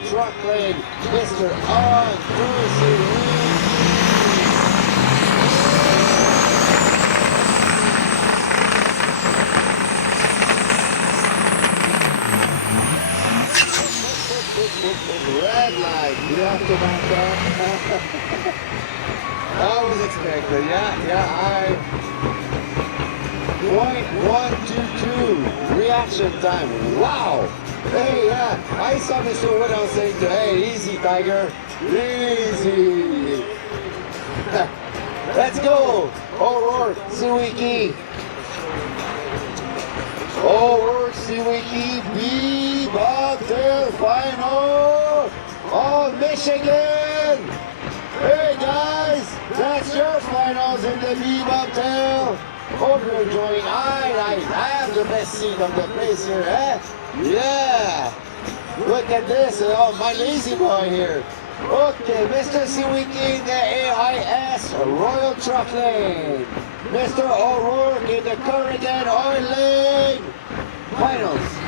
Royal Truck Lane, Mr. Onaway. Red light, you have to back up. That was expected, yeah, .122 reaction time, wow. Hey, yeah, I saw Mr. Woodhouse saying to, hey, easy, Tiger, easy. Let's go, O'Rourke, Siwiki. O'Rourke, Siwiki, Bobtail final of Michigan. Hey guys, that's your finals in the Bobtail. Hope you're enjoying. I have the best seat of the place here, eh? Yeah. Look at this. Oh, my lazy boy here. Okay, Mr. Siwiki in the AIS Royal Truck Lane. Mr. O'Rourke in the Corrigan Oil Lane. Finals.